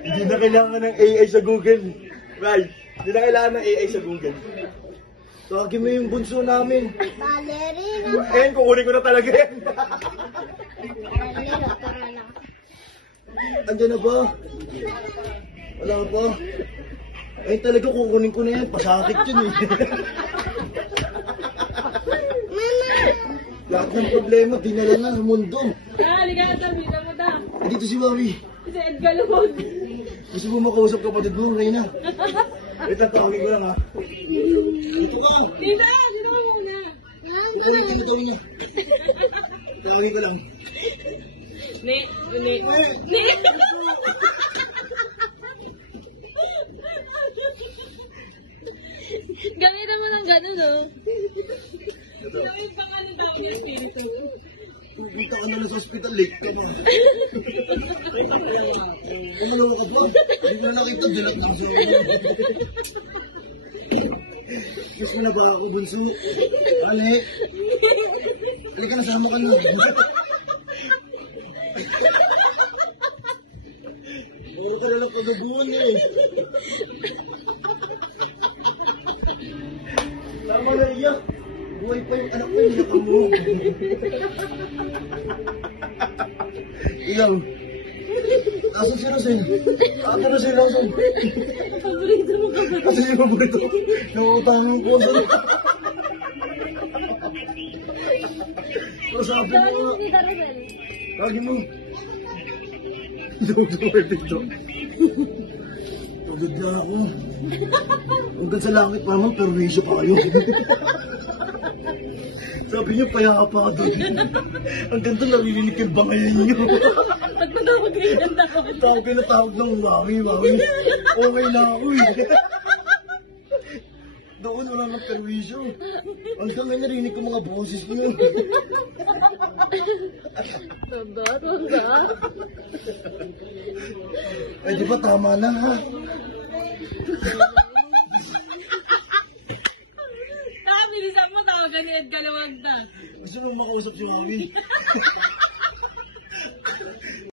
Hindi na kailangan ng AI sa Google. Right? Hindi na kailangan ng AI sa Google. Tawagin mo yung bunso namin. Ballerina. Ayan, kukunin ko na talaga yan. Andiyan na ba? Wala pa. Eh talaga kukunin ko na yan. Pasakit yun eh. Lahat ng problema, dinala na ng mundo. Halika, sabihin mo ta. Dito si Mami. Si Edgar Lumog. Gusto mo makausap kapatid mo, Reyna? Ito, tawagin ko lang ha. Dito ka. Dito mo muna. Ikunin ko na ito niya. Tawagin ko lang. Nate. Gamitan mo ng gano'n, no? Gawin pa nga ng tao ng espiritu. Pupunta ka na sa hospital, late ka ba? Umalaw ka ba? Hindi na nakita, dilat lang sa ulo. Kiss mo na ba ako dun sa... Ale? Halika na, sama ka na. Puro ka na lang kagabuhan eh. Tama na iyak. Buhay pa yung anak ko, iyak mo. Ilaw. Asan si Rosel? Ate Rosel, asan? Paborito mo ka ba? Asan yung paborito? Nangutangan ko. Kasabi mo nga. Lagi mo. Dito. Tugod na ako. Hanggang sa langit pa naman, perwisyo pa kayo. Sabi niyo, payapa ka doon. Ang ganda, naririnig yung bangayan niyo. Pag matawag kayo ng tawag. Tawag ng Mami. Okay na ako eh. Doon wala ng perwisyo. Hanggang may narinig ko mga boses niyo. Tanda. Eh di ba tama na ha? Bilisan mo tawagan ni Edgar Lumog na. Gusto mong makausap si Mami.